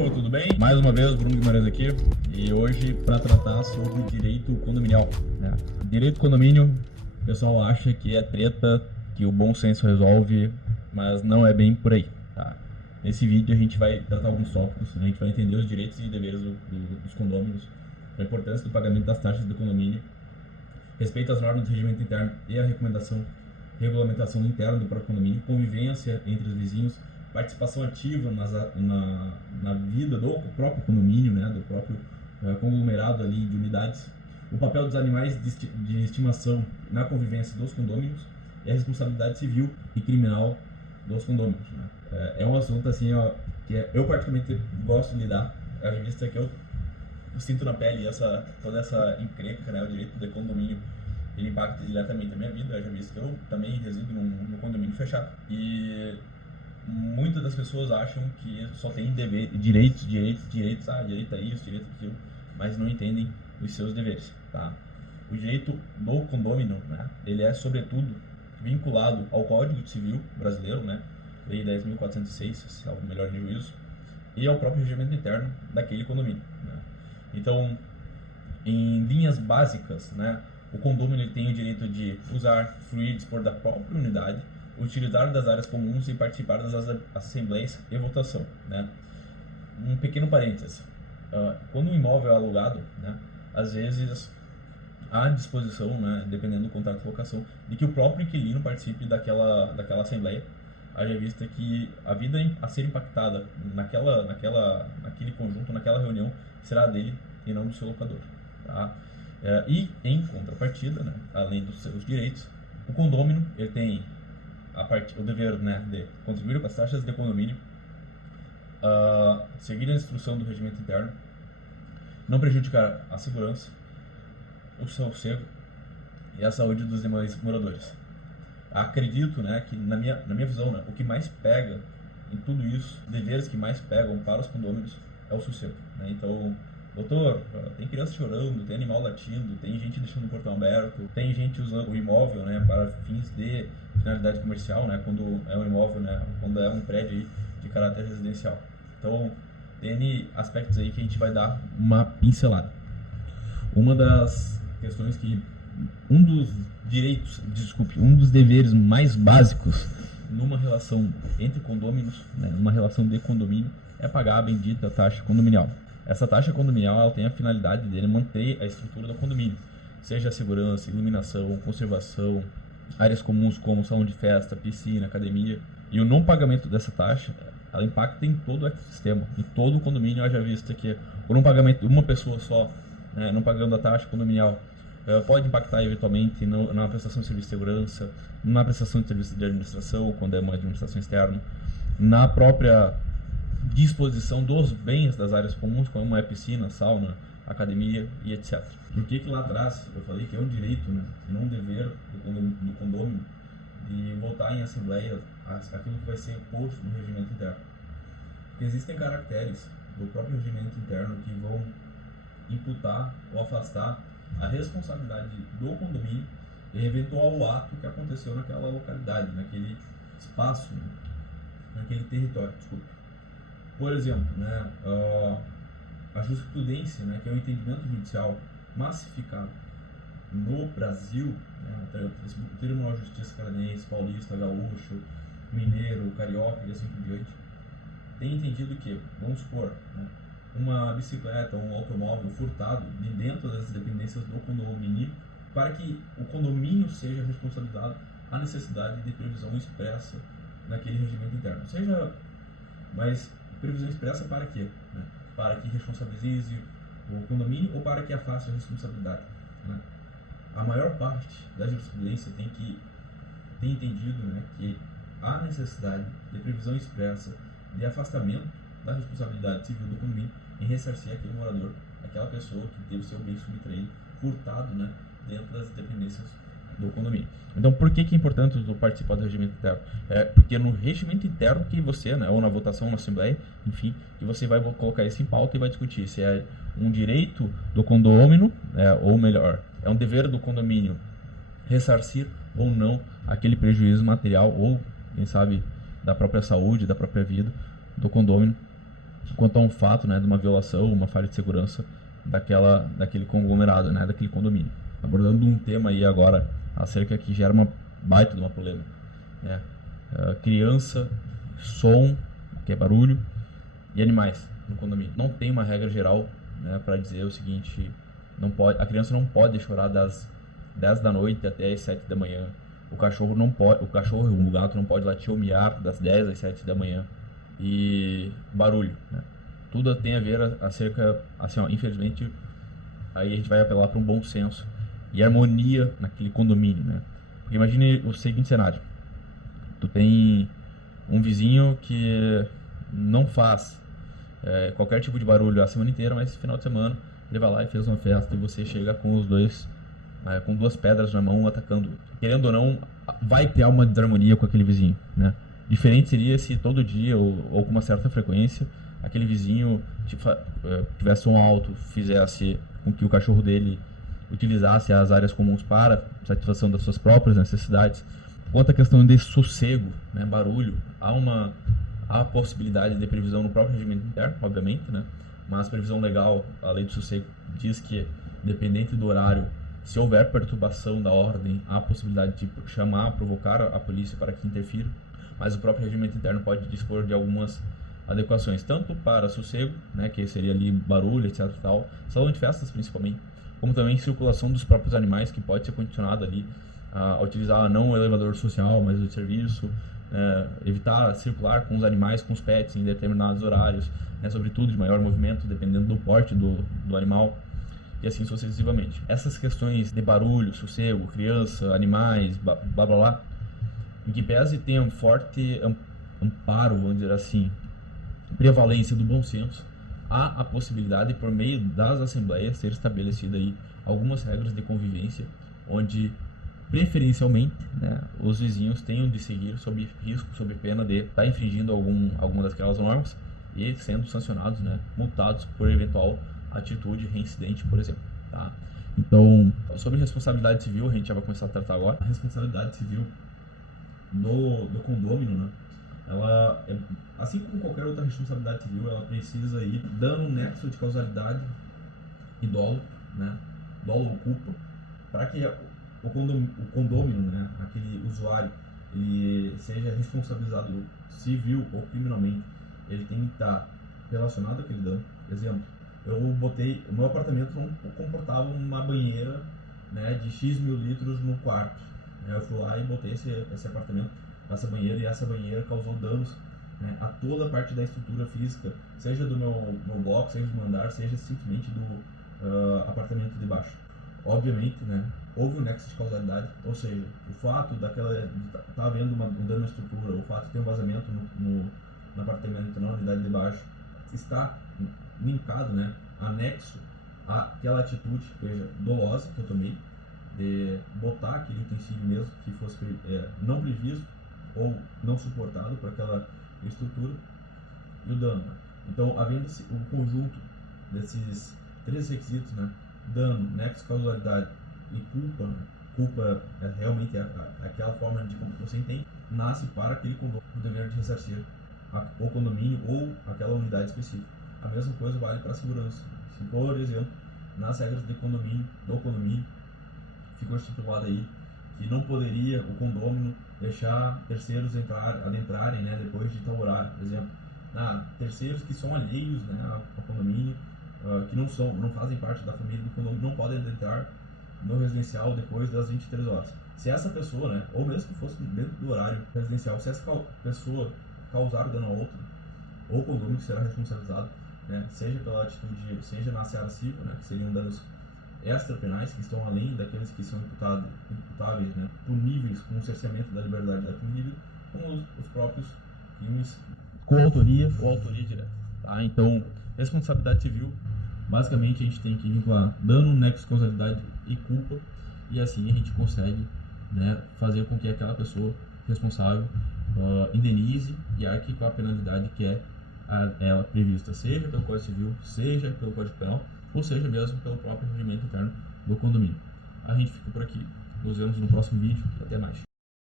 Alô, tudo bem? Mais uma vez, Bruno Guimarães aqui, e hoje para tratar sobre direito condominial, né? Direito condomínio, o pessoal acha que é treta, que o bom senso resolve, mas não é bem por aí, tá? Nesse vídeo a gente vai tratar alguns tópicos, a gente vai entender os direitos e deveres dos condôminos, a importância do pagamento das taxas do condomínio, respeito às normas do regimento interno e a regulamentação interna do próprio condomínio, convivência entre os vizinhos, participação ativa na vida do próprio condomínio, né, do próprio conglomerado ali de unidades, o papel dos animais de estimação na convivência dos condôminos e a responsabilidade civil e criminal dos condôminos, né. É um assunto assim, ó, que eu particularmente gosto de lidar, já visto que eu sinto na pele toda essa encrenca, né, o direito de condomínio, ele impacta diretamente a minha vida. Eu já visto que eu também resido num condomínio fechado e muitas das pessoas acham que só tem direitos, direito a isso, direito a aquilo, mas não entendem os seus deveres, tá? O direito do condômino, né, ele é sobretudo vinculado ao Código Civil brasileiro, né, Lei 10.406, salvo melhor de juízo, e ao próprio regimento interno daquele condomínio, né? Então, em linhas básicas, né, o condômino ele tem o direito de usar, fruir, dispor da própria unidade, utilizar das áreas comuns e participar das assembleias e votação, né? Um pequeno parênteses, quando um imóvel é alugado, né, às vezes há disposição, né, dependendo do contrato de locação, de que o próprio inquilino participe daquela assembleia, haja vista que a vida a ser impactada naquele conjunto, naquela reunião, será dele e não do seu locador, tá? E em contrapartida, né, além dos seus direitos, o condômino ele tem o dever, né, de contribuir com as taxas de condomínio, seguir a instrução do regimento interno, não prejudicar a segurança, o sossego e a saúde dos demais moradores. Acredito, né, que na minha visão, né, o que mais pega em tudo isso, deveres que mais pegam para os condôminos é o sossego, né? Então, doutor, tem criança chorando, tem animal latindo, tem gente deixando o portão aberto, tem gente usando o imóvel, né, para fins de finalidade comercial, né, quando é um imóvel, né, quando é um prédio aí de caráter residencial. Então, tem aspectos aí que a gente vai dar uma pincelada. Uma das questões que um dos deveres mais básicos numa relação entre condôminos, né, numa relação de condomínio, é pagar a bendita taxa condominial. Essa taxa condominial ela tem a finalidade de manter a estrutura do condomínio, seja a segurança, iluminação, conservação, áreas comuns como salão de festa, piscina, academia. E o não pagamento dessa taxa, ela impacta em todo o ecossistema, em todo o condomínio. Haja vista que por um pagamento de uma pessoa só, né, não pagando a taxa condominial, pode impactar eventualmente na prestação de serviço de segurança, na prestação de serviço de administração, quando é uma administração externa, na própria disposição dos bens das áreas comuns, como é piscina, sauna, academia e etc. Por que lá atrás eu falei que é um direito, né, e não um dever do condômino de votar em assembleia aquilo que vai ser posto no regimento interno? Porque existem caracteres do próprio regimento interno que vão imputar ou afastar a responsabilidade do condomínio em eventual ato que aconteceu naquela localidade, naquele espaço, né, naquele território, desculpa. Por exemplo, né, a jurisprudência, né, que é o entendimento judicial massificado no Brasil, né, o Tribunal de Justiça canadense, paulista, gaúcho, mineiro, carioca e assim por diante, tem entendido que, vamos supor, né, uma bicicleta, um automóvel furtado de dentro das dependências do condomínio, para que o condomínio seja responsabilizado, a necessidade de previsão expressa naquele regimento interno. Mas previsão expressa para quê? Né? Para que responsabilize o condomínio ou para que afaste a responsabilidade, né? A maior parte da jurisprudência tem entendido, né, que há necessidade de previsão expressa de afastamento da responsabilidade civil do condomínio em ressarcir aquele morador, aquela pessoa que teve seu bem subtraído, furtado, né, dentro das dependências do condomínio. Então, por que é importante participar do regimento interno? Porque no regimento interno que você, né, ou na votação na assembleia, enfim, que você vai colocar isso em pauta e vai discutir se é um direito do condômino, ou melhor, é um dever do condomínio ressarcir ou não aquele prejuízo material ou, quem sabe, da própria saúde, da própria vida do condômino quanto a um fato, né, de uma violação, uma falha de segurança daquele conglomerado, né, daquele condomínio. Abordando um tema aí agora acerca que gera uma baita de uma polêmica, né? Criança, som, que é barulho, e animais no condomínio. Não tem uma regra geral, né, para dizer o seguinte: não pode, a criança não pode chorar das 10 da noite até as 7 da manhã. O cachorro, o gato não pode latir ou miar das 10 às 7 da manhã. E barulho, né? Tudo tem a ver acerca, assim, ó, infelizmente, aí a gente vai apelar para um bom senso e harmonia naquele condomínio, né? Porque imagine o seguinte cenário: tu tem um vizinho que não faz qualquer tipo de barulho a semana inteira, mas final de semana ele vai lá e fez uma festa e você chega com os dois, com duas pedras na mão atacando. Querendo ou não, vai ter uma desarmonia com aquele vizinho, né? Diferente seria se todo dia ou com uma certa frequência aquele vizinho tivesse som alto, fizesse com que o cachorro dele utilizasse as áreas comuns para satisfação das suas próprias necessidades. Quanto à questão de sossego, né, barulho, há a possibilidade de previsão no próprio regimento interno, obviamente, né? Mas previsão legal, a lei do sossego diz que, dependente do horário, se houver perturbação da ordem, há a possibilidade de provocar a polícia para que interfira, mas o próprio regimento interno pode dispor de algumas adequações, tanto para sossego, né, que seria ali barulho, etc, tal, salão de festas principalmente, como também circulação dos próprios animais, que pode ser condicionado ali a utilizar não o elevador social, mas o de serviço, evitar circular com os animais, com os pets em determinados horários, né, sobretudo de maior movimento, dependendo do porte do animal, e assim sucessivamente. Essas questões de barulho, sossego, criança, animais, blá blá blá, em que pese tenha um forte amparo, vamos dizer assim, prevalência do bom senso, há a possibilidade, por meio das assembleias, ser estabelecida aí algumas regras de convivência, onde preferencialmente, né, os vizinhos tenham de seguir sob risco, sob pena de estar infringindo alguma daquelas normas e sendo sancionados, né, multados por eventual atitude reincidente, por exemplo, tá? Então, sobre responsabilidade civil, a gente já vai começar a tratar agora. A responsabilidade civil do condômino, né, ela, assim como qualquer outra responsabilidade civil, ela precisa ir dando um nexo de causalidade e dolo, né, dolo ou culpa, para que o condômino, né, aquele usuário, ele seja responsabilizado civil ou criminalmente. Ele tem que estar relacionado àquele dano. Exemplo, o meu apartamento não comportava uma banheira, né, de X mil litros no quarto. Eu fui lá e botei esse apartamento, essa banheira, e essa banheira causou danos, né, a toda a parte da estrutura física, seja do meu bloco, seja do meu andar, seja simplesmente do apartamento de baixo. Obviamente, né, houve um nexo de causalidade, ou seja, o fato tá havendo um dano à estrutura, o fato de ter um vazamento no apartamento, na unidade de baixo, está linkado, né, anexo àquela atitude, veja, dolosa que eu tomei, de botar aquele utensílio mesmo que fosse não previsto ou não suportado por aquela estrutura, e o dano. Então, havendo o conjunto desses três requisitos, né, dano, nexo, causalidade e culpa, né? Culpa realmente aquela forma de como você entende, nasce para aquele condomínio o dever de ressarcir o condomínio ou aquela unidade específica. A mesma coisa vale para a segurança. Se, por exemplo, nas regras do condomínio ficou estipulado aí que não poderia o condômino deixar terceiros adentrarem, né, depois de tal horário. Por exemplo, terceiros que são alheios, né, ao condomínio, que não fazem parte da família do condomínio, não podem entrar no residencial depois das 23 horas. Se essa pessoa, né, ou mesmo que fosse dentro do horário residencial, se essa pessoa causar dano a outra, ou o condomínio será responsabilizado, né, seja pela atitude, seja na seara civil, né, que seriam danos extrapenais, que estão além daqueles que são imputáveis, né, puníveis com o cerceamento da liberdade da indivíduo, com os próprios crimes com autoria ou autoria direta. Tá? Então, responsabilidade civil, basicamente a gente tem que vincular dano, nexo, causalidade e culpa, e assim a gente consegue, né, fazer com que aquela pessoa responsável indenize e arque com a penalidade que é ela prevista, seja pelo Código Civil, seja pelo Código Penal, ou seja mesmo pelo próprio regimento interno do condomínio. A gente fica por aqui, nos vemos no próximo vídeo e até mais.